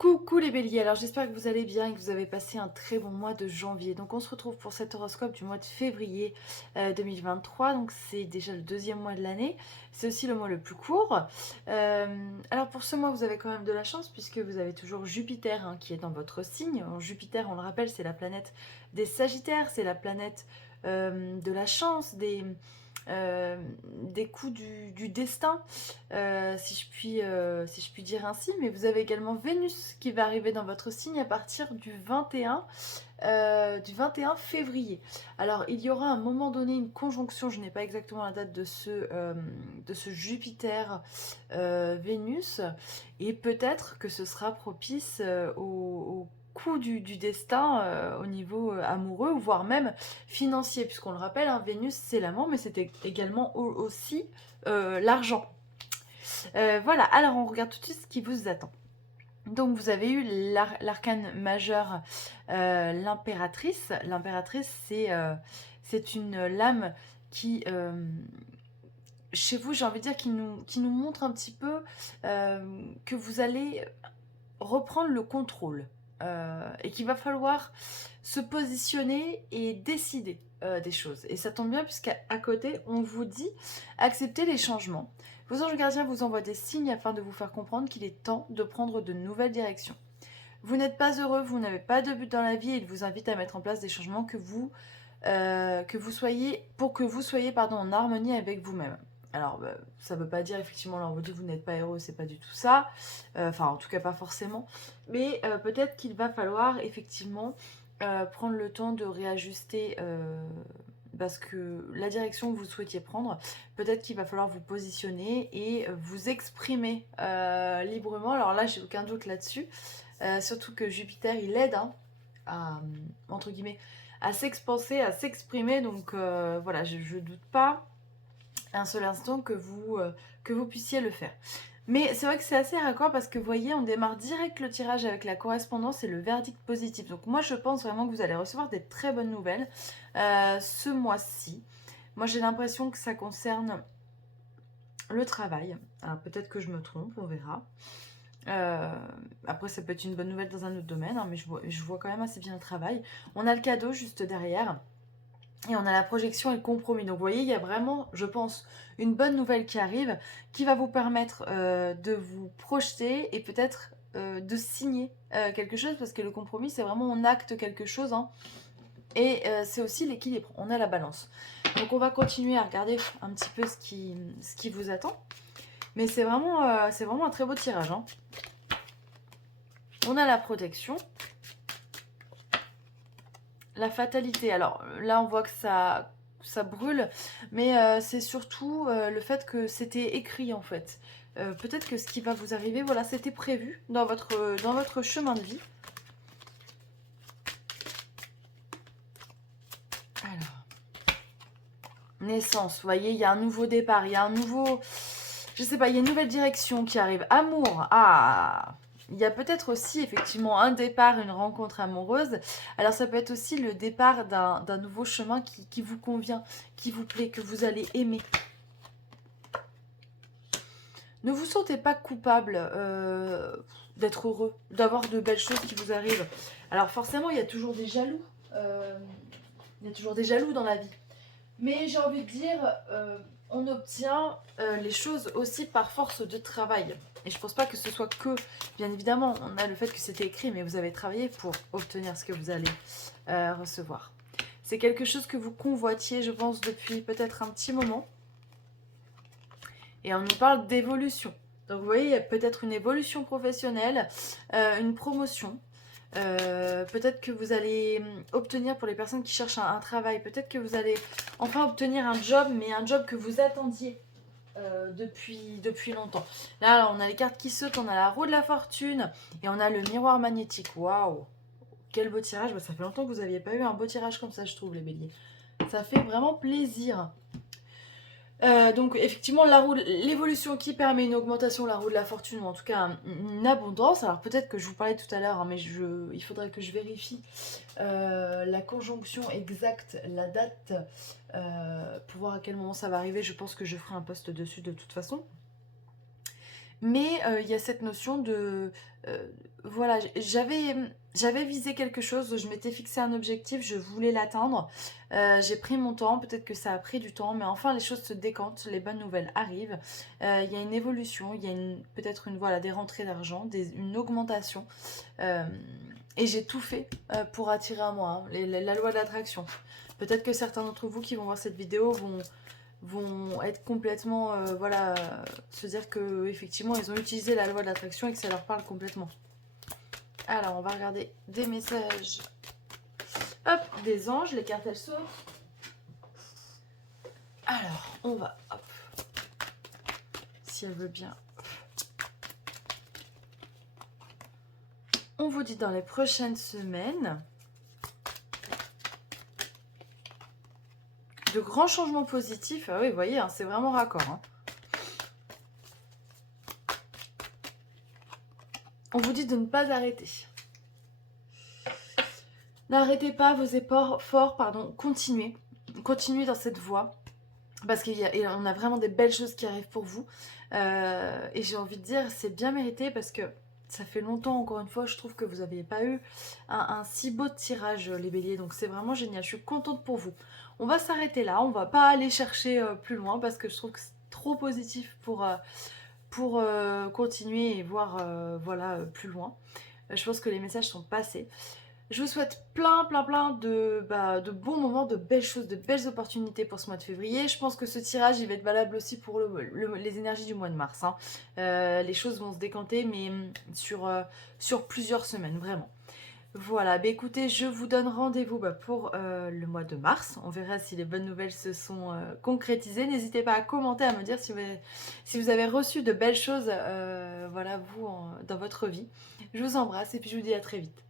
Coucou les béliers, alors j'espère que vous allez bien et que vous avez passé un très bon mois de janvier. Donc on se retrouve pour cet horoscope du mois de février 2023, donc c'est déjà le deuxième mois de l'année, c'est aussi le mois le plus court. Alors pour ce mois vous avez quand même de la chance puisque vous avez toujours Jupiter qui est dans votre signe. Alors, Jupiter, on le rappelle, c'est la planète des Sagittaires, c'est la planète de la chance, des coups du destin, si je puis dire ainsi. Mais vous avez également Vénus qui va arriver dans votre signe à partir du 21 février. Alors, il y aura à un moment donné une conjonction, je n'ai pas exactement la date de ce Jupiter Vénus, et peut-être que ce sera propice au coup du destin au niveau amoureux, voire même financier, puisqu'on le rappelle, hein, Vénus c'est l'amour, mais c'est également aussi l'argent. Voilà, alors on regarde tout de suite ce qui vous attend. Donc vous avez eu l'arcane majeur, l'impératrice. L'impératrice, c'est une lame qui, chez vous, j'ai envie de dire, qui nous montre un petit peu que vous allez reprendre le contrôle et qu'il va falloir se positionner et décider des choses. Et ça tombe bien puisqu'à côté, on vous dit accepter les changements. Vos anges gardiens vous envoient des signes afin de vous faire comprendre qu'il est temps de prendre de nouvelles directions. Vous n'êtes pas heureux, vous n'avez pas de but dans la vie et ils vous invitent à mettre en place des changements pour que vous soyez en harmonie avec vous-même. Alors, ça ne veut pas dire effectivement, là on vous dit vous n'êtes pas heureux, c'est pas du tout ça. Enfin, en tout cas, pas forcément. Mais peut-être qu'il va falloir effectivement prendre le temps de réajuster parce que la direction que vous souhaitiez prendre, peut-être qu'il va falloir vous positionner et vous exprimer librement. Alors là, j'ai aucun doute là-dessus. Surtout que Jupiter, il aide à, entre guillemets, à s'expanser, à s'exprimer. Donc voilà, je ne doute pas un seul instant que vous puissiez le faire. Mais c'est vrai que c'est assez raccord parce que vous voyez, on démarre direct le tirage avec la correspondance et le verdict positif. Donc moi, je pense vraiment que vous allez recevoir des très bonnes nouvelles ce mois-ci. Moi, j'ai l'impression que ça concerne le travail. Alors peut-être que je me trompe, on verra. Après, ça peut être une bonne nouvelle dans un autre domaine, hein, mais je vois quand même assez bien le travail. On a le cadeau juste derrière. Et on a la projection et le compromis. Donc vous voyez, il y a vraiment, je pense, une bonne nouvelle qui arrive, qui va vous permettre de vous projeter et peut-être de signer quelque chose, parce que le compromis, c'est vraiment on acte quelque chose, hein, et c'est aussi l'équilibre. On a la balance. Donc on va continuer à regarder un petit peu ce qui vous attend. Mais c'est vraiment un très beau tirage, hein. On a la protection. La fatalité, alors là on voit que ça brûle, mais c'est surtout le fait que c'était écrit en fait. Peut-être que ce qui va vous arriver, voilà, c'était prévu dans votre chemin de vie. Alors, naissance, vous voyez, il y a un nouveau départ, il y a un nouveau, je sais pas, il y a une nouvelle direction qui arrive. Amour, ah, il y a peut-être aussi effectivement un départ, une rencontre amoureuse. Alors ça peut être aussi le départ d'un nouveau chemin qui vous convient, qui vous plaît, que vous allez aimer. Ne vous sentez pas coupable d'être heureux, d'avoir de belles choses qui vous arrivent. Alors forcément, il y a toujours des jaloux. Il y a toujours des jaloux dans la vie. Mais j'ai envie de dire, on obtient les choses aussi par force de travail. Et je pense pas que ce soit que, bien évidemment, on a le fait que c'était écrit, mais vous avez travaillé pour obtenir ce que vous allez recevoir. C'est quelque chose que vous convoitiez, je pense, depuis peut-être un petit moment. Et on nous parle d'évolution. Donc vous voyez, il y a peut-être une évolution professionnelle, une promotion. Peut-être que vous allez obtenir, pour les personnes qui cherchent un travail, peut-être que vous allez enfin obtenir un job, mais un job que vous attendiez depuis longtemps. Là, on a les cartes qui sautent, on a la roue de la fortune et on a le miroir magnétique. Waouh! Quel beau tirage. Ça fait longtemps que vous n'aviez pas eu un beau tirage comme ça, je trouve, les béliers. Ça fait vraiment plaisir. Donc effectivement, l'évolution qui permet une augmentation, la roue de la fortune, ou en tout cas une abondance. Alors peut-être que je vous parlais tout à l'heure, hein, mais il faudrait que je vérifie la conjonction exacte, la date, pour voir à quel moment ça va arriver. Je pense que je ferai un post dessus de toute façon. Mais il y a cette notion de... voilà, j'avais visé quelque chose, je m'étais fixé un objectif, je voulais l'atteindre. J'ai pris mon temps, peut-être que ça a pris du temps, mais enfin les choses se décantent, les bonnes nouvelles arrivent. Il y a une évolution, il y a peut-être voilà, des rentrées d'argent, une augmentation. Euh, et j'ai tout fait pour attirer à moi, hein, la loi de l'attraction. Peut-être que certains d'entre vous qui vont voir cette vidéo vont être complètement, voilà, se dire que effectivement ils ont utilisé la loi de l'attraction et que ça leur parle complètement. Alors on va regarder des messages, hop, des anges, les cartes elles sortent. Alors on va, hop, si elle veut bien. On vous dit dans les prochaines semaines de grands changements positifs. Ah oui, vous voyez, hein, c'est vraiment raccord. Hein. On vous dit de ne pas arrêter. N'arrêtez pas vos efforts, pardon, continuez. Continuez dans cette voie. Parce qu'on a vraiment des belles choses qui arrivent pour vous. Et j'ai envie de dire, c'est bien mérité parce que ça fait longtemps, encore une fois, je trouve que vous n'aviez pas eu un si beau tirage, les béliers. Donc c'est vraiment génial. Je suis contente pour vous. On va s'arrêter là. On va pas aller chercher plus loin parce que je trouve que c'est trop positif pour continuer et voir voilà, plus loin. Je pense que les messages sont passés. Je vous souhaite plein de bons moments, de belles choses, de belles opportunités pour ce mois de février. Je pense que ce tirage, il va être valable aussi pour les énergies du mois de mars. Hein. Les choses vont se décanter, mais sur plusieurs semaines, vraiment. Voilà, bah écoutez, je vous donne rendez-vous pour le mois de mars. On verra si les bonnes nouvelles se sont concrétisées. N'hésitez pas à commenter, à me dire si vous avez reçu de belles choses voilà, dans votre vie. Je vous embrasse et puis je vous dis à très vite.